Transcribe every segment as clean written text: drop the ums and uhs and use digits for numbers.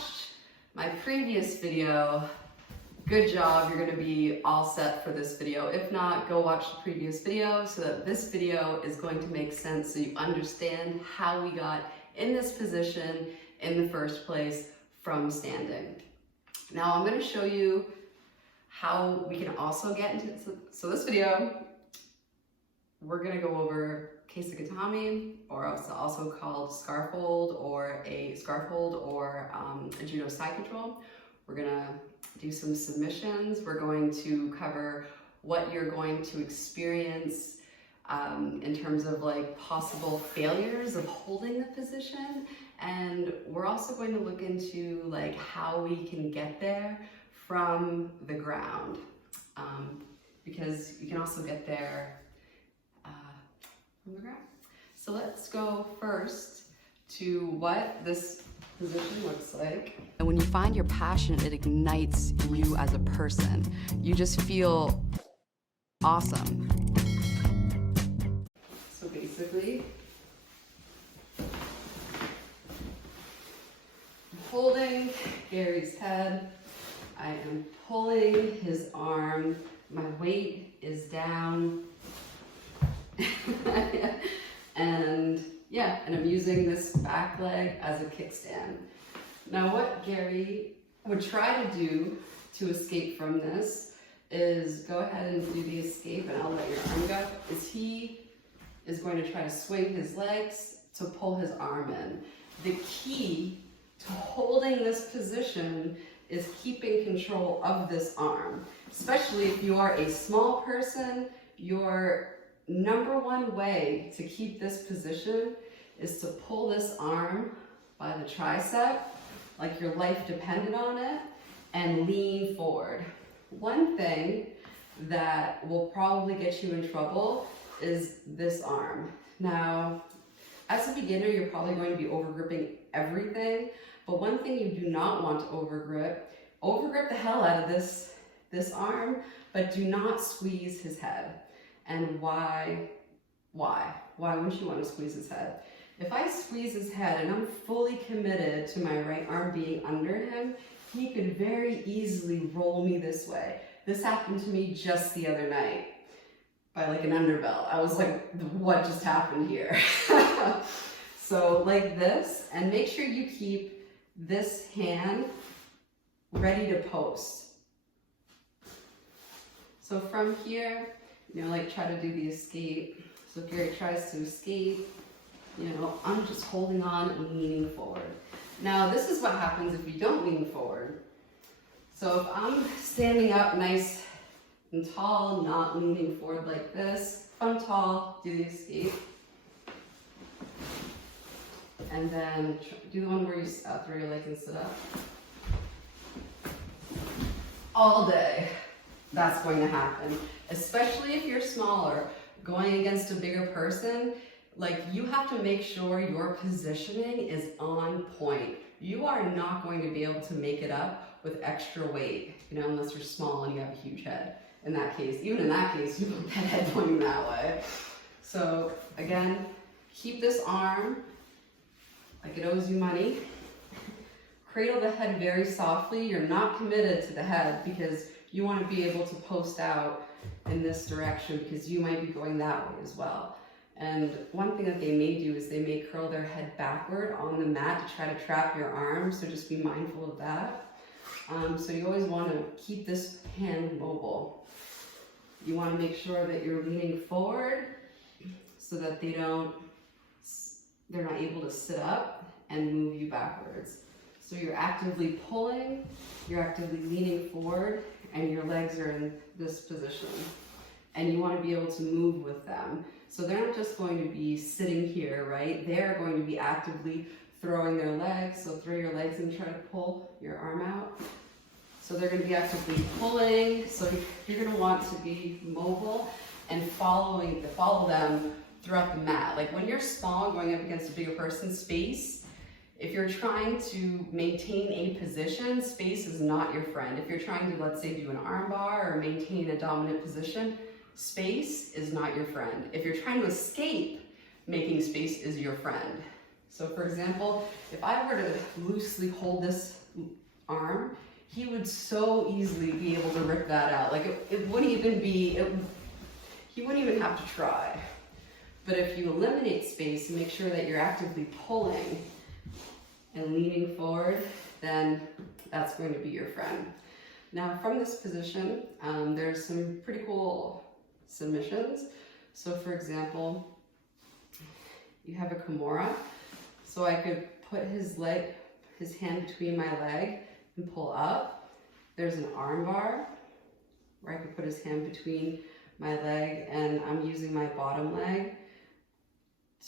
watched my previous video, good job, you're gonna be all set for this video. If not, go watch the previous video so that this video is going to make sense so you understand how we got in this position in the first place from standing. Now I'm gonna show you how we can also get into, so this video, we're gonna go over Kesa Gatame, or also called scarf hold or a Judo side control. We're gonna do some submissions. We're going to cover what you're going to experience in terms of like possible failures of holding the position. And we're also going to look into like how we can get there from the ground, because you can also get there from the ground. So let's go first to what this position looks like. And when you find your passion, it ignites you as a person. You just feel awesome. So basically, I'm holding Gary's head. I am pulling his arm. My weight is down. and I'm using this back leg as a kickstand. Now what Gary would try to do to escape from this is go ahead and do the escape, and I'll let your arm go, is he is going to try to swing his legs to pull his arm in. The key to holding this position is keeping control of this arm, especially if you are a small person. Your number one way to keep this position is to pull this arm by the tricep, like your life depended on it, and lean forward. One thing that will probably get you in trouble is this arm. Now, as a beginner, you're probably going to be overgripping everything, but one thing you do not want to overgrip the hell out of this arm, but do not squeeze his head. And why wouldn't you want to squeeze his head? If I squeeze his head and I'm fully committed to my right arm being under him, he could very easily roll me this way. This happened to me just the other night by like an underbelt. I was like, what just happened here? So like this, and make sure you keep this hand ready to post. So from here, like try to do the escape. So if Gary tries to escape, I'm just holding on and leaning forward. Now this is what happens if you don't lean forward. So if I'm standing up nice and tall, not leaning forward like this, if I'm tall, do the escape. And then do the one where you throw your leg and sit up. All day, that's going to happen. Especially if you're smaller, going against a bigger person, like you have to make sure your positioning is on point. You are not going to be able to make it up with extra weight, unless you're small and you have a huge head. In that case, even in that case, you want that head pointing that way. So again, keep this arm like it owes you money. Cradle the head very softly. You're not committed to the head because you want to be able to post out in this direction because you might be going that way as well. And one thing that they may do is they may curl their head backward on the mat to try to trap your arm, so just be mindful of that. So you always want to keep this hand mobile. You want to make sure that you're leaning forward so that they're not able to sit up and move you backwards. So you're actively pulling, you're actively leaning forward, and your legs are in this position. And you want to be able to move with them. So they're not just going to be sitting here, right? They're going to be actively throwing their legs. So throw your legs and try to pull your arm out. So they're going to be actively pulling. So you're going to want to be mobile and follow them throughout the mat. Like when you're small, going up against a bigger person, space, if you're trying to maintain a position, space is not your friend. If you're trying to, let's say, do an arm bar or maintain a dominant position, space is not your friend. If you're trying to escape, making space is your friend. So for example, if I were to loosely hold this arm, he would so easily be able to rip that out. Like it wouldn't even be, he wouldn't even have to try. But if you eliminate space and make sure that you're actively pulling and leaning forward, then that's going to be your friend. Now from this position, there's some pretty cool submissions. So for example, you have a Kimura. So I could put his hand between my leg and pull up. There's an arm bar where I could put his hand between my leg, and I'm using my bottom leg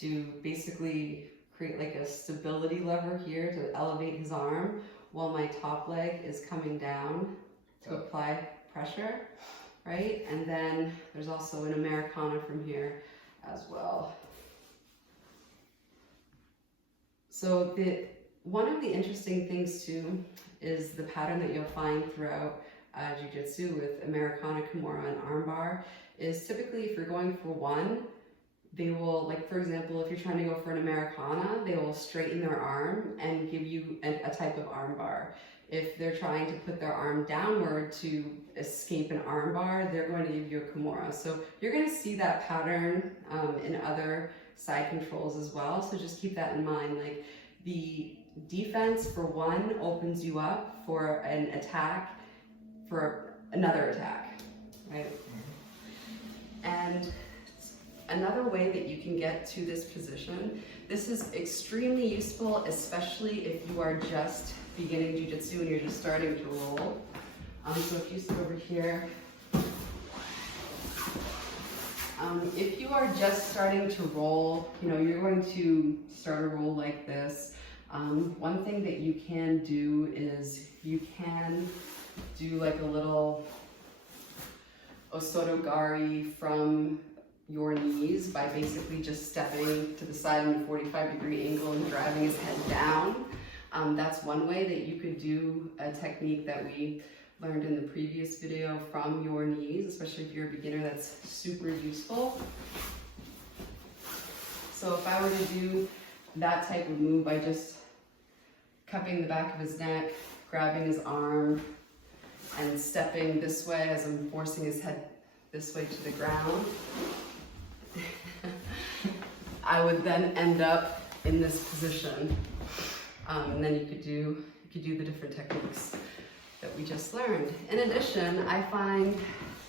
to basically create like a stability lever here to elevate his arm while my top leg is coming down to apply pressure, right? And then there's also an Americana from here as well. So one of the interesting things too is the pattern that you'll find throughout Jiu-Jitsu with Americana, Kimura, and armbar is typically if you're going for one, they will, like for example, if you're trying to go for an Americana, they will straighten their arm and give you a type of armbar. If they're trying to put their arm downward to escape an armbar, they're going to give you a Kimura. So you're going to see that pattern in other side controls as well. So just keep that in mind. Like the defense for one opens you up for an attack for another attack, right? And another way that you can get to this position, this is extremely useful, especially if you are just beginning Jiu-Jitsu and you're just starting to roll. So if you sit over here, if you are just starting to roll, you know, you're going to start a roll like this. One thing that you can do is you can do like a little Osotogari from your knees by basically just stepping to the side in a 45-degree angle and driving his head down. That's one way that you could do a technique that we learned in the previous video from your knees, especially if you're a beginner, that's super useful. So if I were to do that type of move by just cupping the back of his neck, grabbing his arm, and stepping this way as I'm forcing his head this way to the ground, I would then end up in this position. And then you could do the different techniques that we just learned. In addition, I find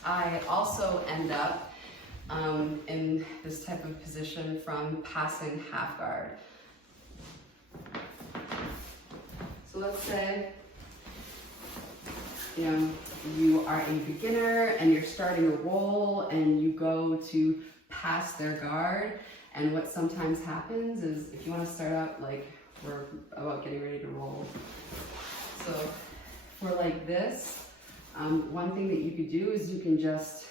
I also end up in this type of position from passing half guard. So let's say, you know, you are a beginner and you're starting a roll and you go to pass their guard, and what sometimes happens is if you want to start out like we're about getting ready to roll. So for like this, one thing that you could do is you can just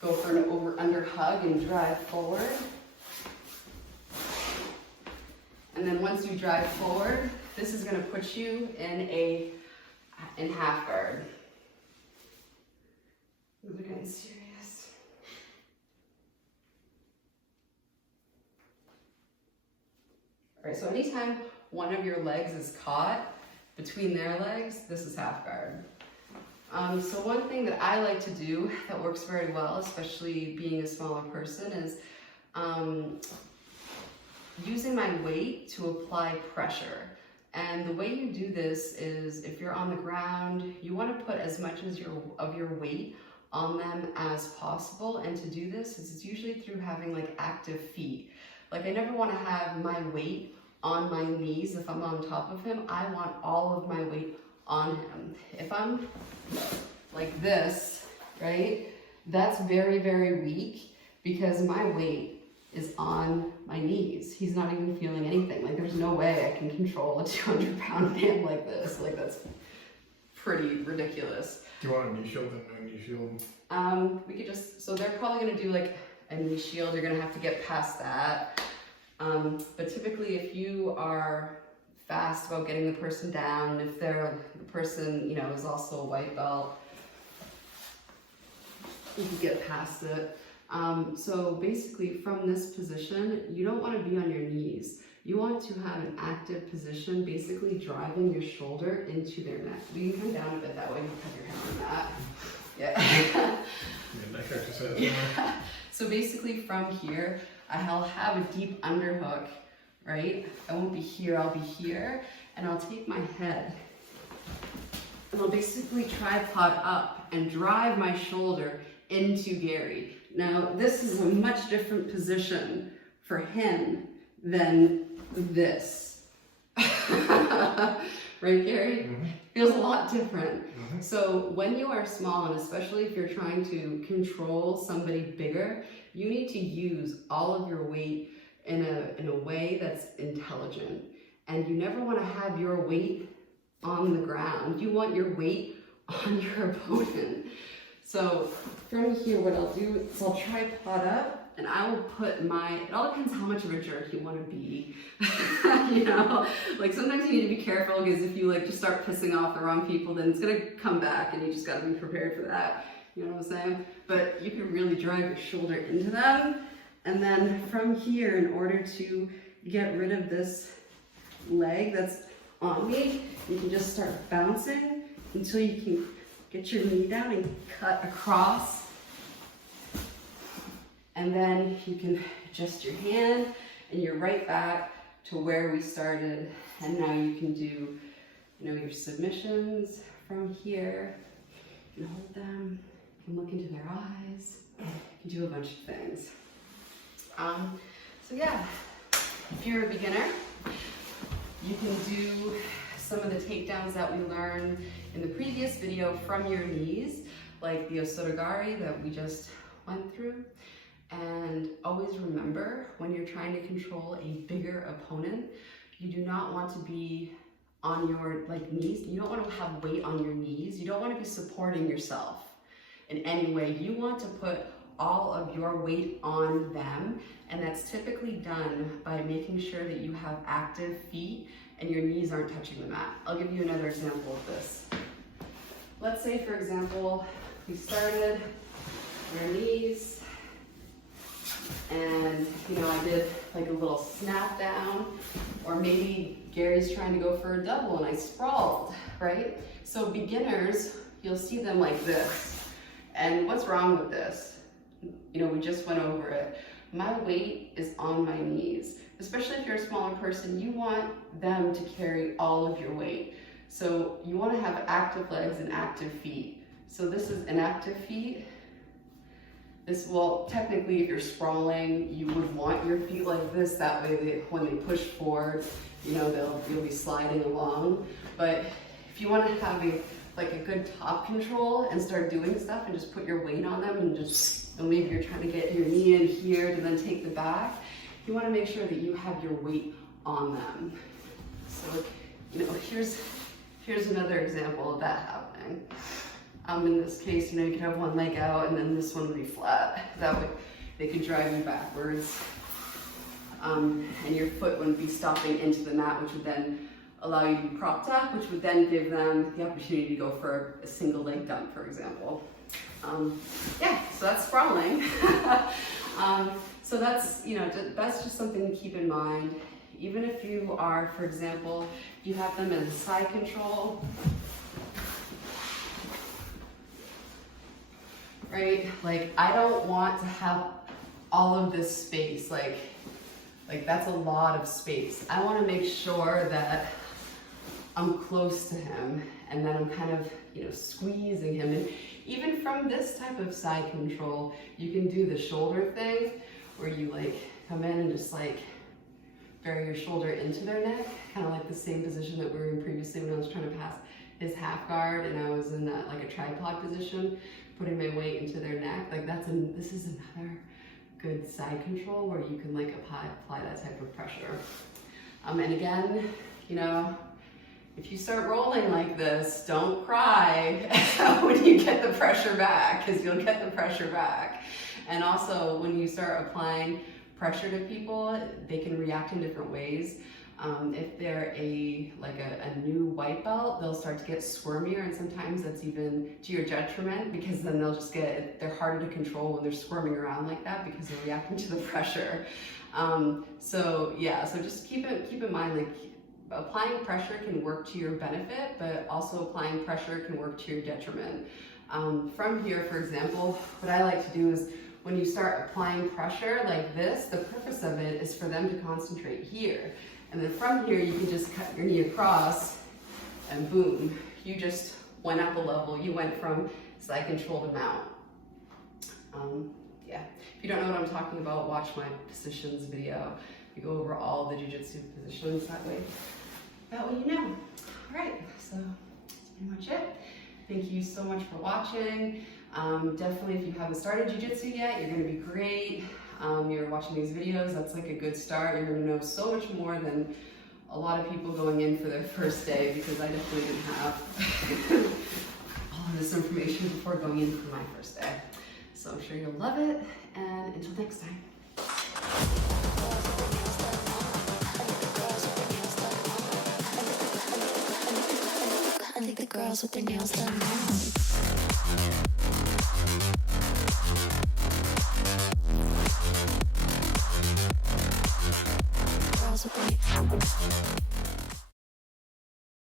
go for an over-under hug and drive forward. And then once you drive forward, this is going to put you in half guard. We're getting serious. All right, so anytime one of your legs is caught between their legs, this is half guard. So one thing that I like to do that works very well, especially being a smaller person, is using my weight to apply pressure. And the way you do this is if you're on the ground, you want to put as much as of your weight on them as possible. And to do this, it's usually through having like active feet. Like I never want to have my weight on my knees if I'm on top of him. I want all of my weight on him. If I'm like this, right, that's very, very weak because my weight is on my knees. He's not even feeling anything. Like there's no way I can control a 200-pound man like this. Like that's pretty ridiculous. Do you want a knee shield and no knee shield? We could just, so they're probably gonna do like a knee shield. You're gonna have to get past that. But typically if you are fast about getting the person down, if the person, you know, is also a white belt, you can get past it. So basically from this position, you don't want to be on your knees. You want to have an active position, basically driving your shoulder into their neck. You can come down a bit that way and have your head on that. Yeah. Neck exercise. Yeah. So basically from here, I'll have a deep underhook, right? I won't be here, I'll be here, and I'll take my head and I'll basically tripod up and drive my shoulder into Gary. Now, this is a much different position for him than this. Right, Gary? Mm-hmm. Feels a lot different. Mm-hmm. So when you are small, and especially if you're trying to control somebody bigger, you need to use all of your weight in a way that's intelligent. And you never want to have your weight on the ground. You want your weight on your opponent. So from here, what I'll do is I'll tripod up, and I will put it all depends how much of a jerk you want to be. You know, like sometimes you need to be careful, because if you like just start pissing off the wrong people, then it's gonna come back, and you just gotta be prepared for that. You know what I'm saying? But you can really drive your shoulder into them. And then from here, in order to get rid of this leg that's on me, you can just start bouncing until you can get your knee down and cut across. And then you can adjust your hand and you're right back to where we started. And now you can do, your submissions from here. You can hold them, you can look into their eyes, you can do a bunch of things. So yeah, if you're a beginner, you can do some of the takedowns that we learned in the previous video from your knees, like the Osotogari that we just went through. And always remember, when you're trying to control a bigger opponent, you do not want to be on your knees. You don't want to have weight on your knees. You don't want to be supporting yourself in any way. You want to put all of your weight on them, and that's typically done by making sure that you have active feet and your knees aren't touching the mat. I'll give you another example of this. Let's say, for example, we started your knees, and I did like a little snap down, or maybe Gary's trying to go for a double and I sprawled, right? So beginners, you'll see them like this. And what's wrong with this? We just went over it. My weight is on my knees. Especially if you're a smaller person, you want them to carry all of your weight. So you want to have active legs and active feet. So this is inactive feet. Technically, if you're sprawling, you would want your feet like this. That way, when they push forward, you'll be sliding along. But if you want to have a good top control and start doing stuff and just put your weight on them and maybe you're trying to get your knee in here to then take the back, you want to make sure that you have your weight on them. So, here's another example of that happening. In this case, you could have one leg out and then this one would be flat. That way they could drive you backwards. And your foot wouldn't be stopping into the mat, which would then allow you to be propped up, which would then give them the opportunity to go for a single leg dump, for example. So that's sprawling. So that's just something to keep in mind. Even if you are, for example, you have them as a side control, right? I don't want to have all of this space, like that's a lot of space. I want to make sure that I'm close to him and then I'm kind of, squeezing him. And even from this type of side control, you can do the shoulder thing where you come in and just bury your shoulder into their neck, kind of like the same position that we were in previously when I was trying to pass his half guard and I was in that a tripod position, putting my weight into their neck. This is another good side control where you can apply that type of pressure. And again, if you start rolling like this, don't cry when you get the pressure back, because you'll get the pressure back. And also when you start applying pressure to people, they can react in different ways. If they're a new white belt, they'll start to get squirmier, and sometimes that's even to your detriment, because then they're harder to control when they're squirming around like that because they're reacting to the pressure. So just keep in mind, like, applying pressure can work to your benefit, but also applying pressure can work to your detriment. From here, for example, what I like to do is when you start applying pressure like this, the purpose of it is for them to concentrate here. And then from here, you can just cut your knee across and boom, you just went up a level. You went from side control to mount. If you don't know what I'm talking about, watch my positions video. We go over all the Jiu-Jitsu positions that way you know. All right, so that's pretty much it. Thank you so much for watching. Definitely, if you haven't started Jiu-Jitsu yet, you're gonna be great. You're watching these videos, that's like a good start. You're gonna know so much more than a lot of people going in for their first day, because I definitely didn't have all of this information before going in for my first day. So I'm sure you'll love it, and until next time. I think the girls with their nails done now.